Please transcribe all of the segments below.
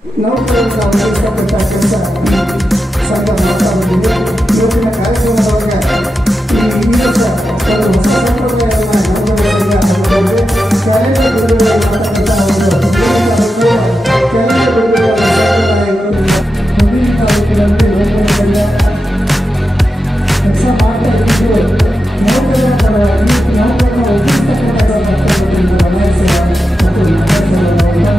ಸಂಘ ಮಾಡ್ತಾ ಬಂದಿದೆ. ಇವತ್ತಿನ ಕಾರ್ಯಕ್ರಮದೊಳಗೆ ಈ ವರ್ಷ ಒಂದು ಹೊಸ ಸಂಪ್ರದಾಯವನ್ನು ಶಾಲೆಯ ಗುರುಗಳು ಮಾತನಾಡ್ತಾ ಮುಂದಿನ ತಾಲೂಕಿನಲ್ಲಿ ಕೆಲಸ ಮಾಡ್ತಾ ಇದ್ದು ನೌಕರನ ಒಪ್ಪಿಸ್ತಕ್ಕಂಥ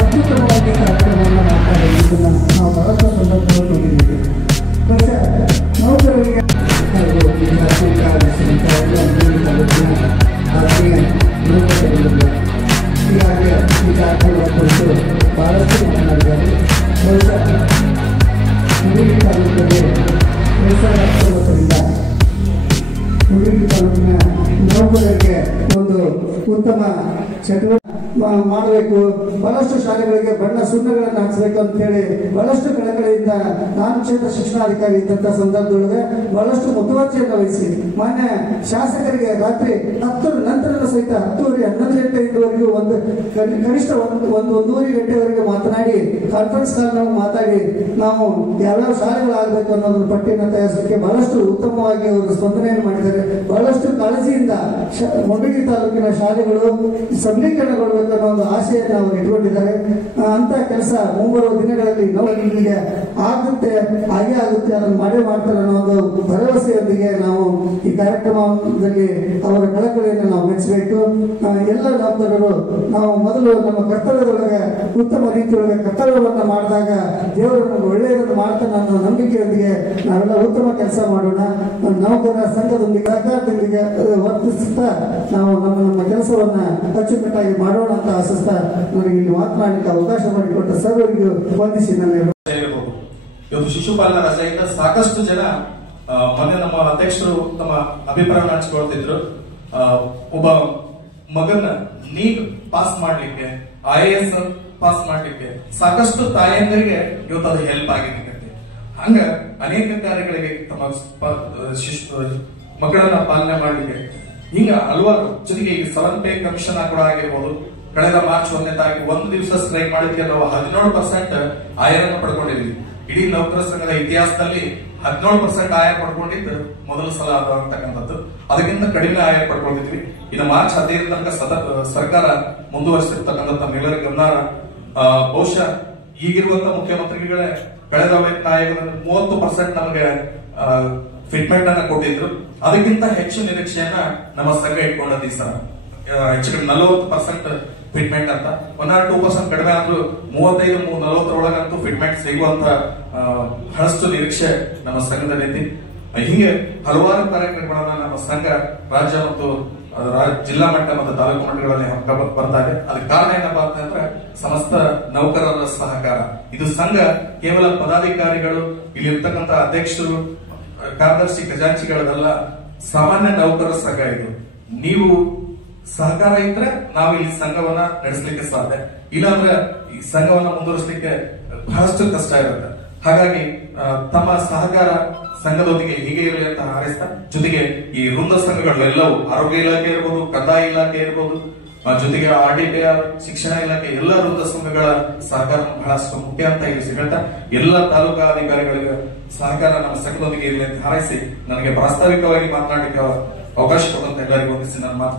ಅತ್ಯುತ್ತಮವಾಗಿ ಕಾರ್ಯಕ್ರಮವನ್ನು ಮಾಡ್ತಾ ಇದ್ದನ್ನು ನಾವು ಬಹಳ ಸಂದರ್ಭದಲ್ಲಿ ನೋಡಿದ್ದೀವಿ. പക്ഷേ ನೌಕರರಿಗೆ ಹೀಗಾಗಿ ಈ ಕಾರ್ಯಕ್ರಮದ ಕುರಿತು ಬಹಳಷ್ಟು ಮಾತನಾಡಿದ್ದಾರೆ. ಬಹುಶಃ ಹುಡುಗಿ ತಾಲೂಕಿಗೆ 2019ರಿಂದ ಹುಡುಗಿ ತಾಲೂಕಿನ ನೌಕರರಿಗೆ ಒಂದು ಉತ್ತಮ ಚಟುವಟಿಕೆ ಮಾಡಬೇಕು, ಬಹಳಷ್ಟು ಶಾಲೆಗಳಿಗೆ ಬಣ್ಣ ಸುಣ್ಣಗಳನ್ನು ಹಾಕಿಸಬೇಕು ಅಂತ ಹೇಳಿ ಬಹಳಷ್ಟು ಕಳಕಳಿಯಿಂದ ನಾನು ಕ್ಷೇತ್ರ ಶಿಕ್ಷಣಾಧಿಕಾರಿ ಇದ್ದಂಥ ಸಂದರ್ಭದೊಳಗೆ ಬಹಳಷ್ಟು ಮುತುವರ್ಜಿಯನ್ನು ವಹಿಸಿ ಮಾನ್ಯ ಶಾಸಕರಿಗೆ ರಾತ್ರಿ 10 ನಂತರದ ಸಹಿತ 10:30 11 ಗಂಟೆಯವರೆಗೂ ಒಂದು ಕನಿಷ್ಠ ಒಂದೂವರೆ ಗಂಟೆವರೆಗೆ ಮಾತನಾಡಿ ಕಾನ್ಫರೆನ್ಸ್ ಕಾಲ್ ಮಾತಾಡಿ ನಾವು ಯಾವ್ಯಾವ ಶಾಲೆಗಳಾಗಬೇಕು ಅನ್ನೋದನ್ನ ಪಟ್ಟಿಯನ್ನು ತಯಾರಿಸಲಿಕ್ಕೆ ಬಹಳಷ್ಟು ಉತ್ತಮವಾಗಿ ಅವರು ಸ್ಪಂದನೆಯನ್ನು ಮಾಡಿದ್ದಾರೆ. ಬಹಳಷ್ಟು ಕಾಳಜಿಯಿಂದ ಮುಂಡಗಿ ತಾಲೂಕಿನ ಶಾಲೆಗಳು ಸಬಲೀಕರಣಗೊಳ್ಳಬೇಕು ಅನ್ನೋ ಒಂದು ಆಶೆಯನ್ನು ಅವರು ಇಟ್ಕೊಂಡಿದ್ದಾರೆ. ಅಂತ ಕೆಲಸ ಮುಂಬರುವ ದಿನಗಳಲ್ಲಿ ನಮಗೆ ಆಗುತ್ತೆ, ಹಾಗೆ ಆಗುತ್ತೆ, ಅದನ್ನು ಮಾಡೇ ಮಾಡ್ತಾರೆ ಅನ್ನೋ ಒಂದು ಭರವಸೆಯೊಂದಿಗೆ ನಾವು ಈ ಕಾರ್ಯಕ್ರಮದಲ್ಲಿ ಅವರ ಕಳಕಳಿಯನ್ನು ನಾವು ಮೆಚ್ಚಬೇಕು. ಎಲ್ಲ ನೌಕರರು ನಾವು ಮೊದಲು ನಮ್ಮ ಕರ್ತವ್ಯದೊಳಗೆ ಉತ್ತಮ ರೀತಿಯೊಳಗೆ ಕರ್ತವ್ಯವನ್ನು ಮಾಡಿದಾಗ ದೇವರು ನಮಗೆ ಒಳ್ಳೆಯದನ್ನು ಮಾಡ್ತಾನೆ ಅನ್ನೋ ನಂಬಿಕೆಯೊಂದಿಗೆ ನಾವೆಲ್ಲ ಉತ್ತಮ ಕೆಲಸ ಮಾಡೋಣ. ನೌಕರರ ಸಂಘದೊಂದಿಗೆ ಸರ್ಕಾರದೊಂದಿಗೆ ವರ್ತಿಸುತ್ತಾ ನಾವು ನಮ್ಮ ಕೆಲಸವನ್ನ ಅಚ್ಚುಕಟ್ಟಾಗಿ ಮಾಡೋಣ ಅಂತ ಆಶಿಸ್ತಾ ನನಗೆ ಇಲ್ಲಿ ಮಾತನಾಡಲಿಕ್ಕೆ ಅವಕಾಶ ಮಾಡಿಕೊಟ್ಟ ಸರ್ವರಿಗೂ ವಂದಿಸಿ ನಾನು ಇವತ್ತು ಶಿಶುಪಾಲನಾ ರಜೆಯಿಂದ ಸಾಕಷ್ಟು ಜನ ಮೊನ್ನೆ ನಮ್ಮ ಅಧ್ಯಕ್ಷರು ತಮ್ಮ ಅಭಿಪ್ರಾಯ ಹಂಚಿಕೊಳ್ತಿದ್ರು. ಒಬ್ಬ ಮಗನ ನೀಟ್ ಪಾಸ್ ಮಾಡ್ಲಿಕ್ಕೆ, IAS ಪಾಸ್ ಮಾಡ್ಲಿಕ್ಕೆ ಸಾಕಷ್ಟು ತಾಯಂದರಿಗೆ ಇವತ್ತು ಅದು ಹೆಲ್ಪ್ ಆಗಿದೆ. ಹಂಗ ಅನೇಕ ಕಾರ್ಯಗಳಿಗೆ ತಮ್ಮ ಮಕ್ಕಳನ್ನ ಪಾಲನೆ ಮಾಡ್ಲಿಕ್ಕೆ ಹಿಂಗ ಹಲವಾರು ಜೊತೆಗೆ ಈ 7 ಪೇ ಕಮಿಷನ್ ಕೂಡ ಆಗಿರ್ಬೋದು. ಕಳೆದ ಮಾರ್ಚ್ 1ನೇ ತಾರೀಕು ಒಂದು ದಿವಸ ಸ್ಟ್ರೈಕ್ ಮಾಡಿದ್ಕೆ ನಾವು 17% ಆಯರನ್ನು ಪಡ್ಕೊಂಡಿದ್ವಿ. ಇಡೀ ನೌಕರ ಸಂಘದ ಇತಿಹಾಸದಲ್ಲಿ 17% ಆಯರ್ ಪಡ್ಕೊಂಡಿದ್ದು ಮೊದಲ ಸಲ ಅದು ಅಂತಕ್ಕಂಥದ್ದು. ಅದಕ್ಕಿಂತ ಕಡಿಮೆ ಆಯರ್ ಪಡ್ಕೊಂಡಿದ್ವಿ. ಇನ್ನು ಮಾರ್ಚ್ 15 ತನಕ ಸರ್ಕಾರ ಮುಂದುವರಿಸಿರ್ತಕ್ಕಂಥ ತಮ್ಮೆಲ್ಲರ ಗಮನ ಬಹುಶಃ ಈಗಿರುವಂತ ಮುಖ್ಯಮಂತ್ರಿಗಳೇ ಕಳೆದ ವೇತನ ಆಯೋಗದಲ್ಲಿ 30% ನಮಗೆ ಫಿಟ್ಮೆಂಟ್ ಅನ್ನ ಕೊಟ್ಟಿದ್ರು. ಅದಕ್ಕಿಂತ ಹೆಚ್ಚು ನಿರೀಕ್ಷೆಯನ್ನ ನಮ್ಮ ಸಂಘ ಇಟ್ಕೊಂಡದ್ದು ಈ ಸಲ ಹೆಚ್ಚು 40% ಫಿಟ್ಮೆಂಟ್ ಅಂತ. 1-2% ಕಡಿಮೆ ಆದ್ರೂ 35-40 ಒಳಗಂತೂ ಫಿಟ್ಮೆಂಟ್ ಸಿಗುವಂತ ಬಹಳಷ್ಟು ನಿರೀಕ್ಷೆ ನಮ್ಮ ಸಂಘದಲ್ಲಿದೆ. ಹೀಗೆ ಹಲವಾರು ಕಾರ್ಯಕ್ರಮಗಳನ್ನ ನಮ್ಮ ಸಂಘ ರಾಜ್ಯ ಮತ್ತು ಜಿಲ್ಲಾ ಮಟ್ಟ ಮತ್ತು ತಾಲೂಕು ಮಟ್ಟಗಳಲ್ಲಿ ಬರ್ತಾ ಇದೆ. ಅದಕ್ಕೆ ಕಾರಣ ಏನಪ್ಪಾ ಅಂತಂದ್ರೆ ಸಮಸ್ತ ನೌಕರರ ಸಹಕಾರ. ಇದು ಸಂಘ ಕೇವಲ ಪದಾಧಿಕಾರಿಗಳು, ಇಲ್ಲಿ ಇರ್ತಕ್ಕಂಥ ಅಧ್ಯಕ್ಷರು, ಕಾರ್ಯದರ್ಶಿ, ಖಜಾಂಚಿಗಳದಲ್ಲ, ಸಾಮಾನ್ಯ ನೌಕರರ ಸಂಘ ಇದು. ನೀವು ಸಹಕಾರ ಇದ್ರೆ ನಾವು ಈ ಸಂಘವನ್ನ ನಡೆಸಲಿಕ್ಕೆ ಸಾಧ್ಯ, ಇಲ್ಲಾಂದ್ರೆ ಈ ಸಂಘವನ್ನ ಮುಂದುವರಿಸಲಿಕ್ಕೆ ಬಹಳಷ್ಟು ಕಷ್ಟ ಇರುತ್ತೆ. ಹಾಗಾಗಿ ತಮ್ಮ ಸಹಕಾರ ಸಂಘದೊಂದಿಗೆ ಹೀಗೆ ಇರಲಿ ಅಂತ ಹಾರೈಸ್ತಾ, ಜೊತೆಗೆ ಈ ವೃಂದ ಸಂಘಗಳೆಲ್ಲವೂ ಆರೋಗ್ಯ ಇಲಾಖೆ ಇರ್ಬೋದು, ಕಂದಾಯ ಇಲಾಖೆ ಇರ್ಬೋದು, ಜೊತೆಗೆ RDPR ಶಿಕ್ಷಣ ಇಲಾಖೆ ಎಲ್ಲ ವೃಂದ ಸಂಘಗಳ ಸಹಕಾರ ಬಹಳಷ್ಟು ಮುಖ್ಯ ಅಂತ ಇಲ್ಲಿ ಸಿಗತ್ತ. ಎಲ್ಲ ತಾಲೂಕಾ ಅಧಿಕಾರಿಗಳಿಗೆ ಸಹಕಾರ ನಮ್ಮ ಸಂಘದೊಂದಿಗೆ ಇರಲಿ ಅಂತ ಹಾರೈಸಿ ನನಗೆ ಪ್ರಾಸ್ತಾವಿಕವಾಗಿ ಮಾತನಾಡಲಿಕ್ಕೆ ಅವಕಾಶ ಕೊಡುವಂತ ಎಲ್ಲರಿಗೂ ವಂದಿಸಿ ನನ್ನ ಮಾತುಗಳು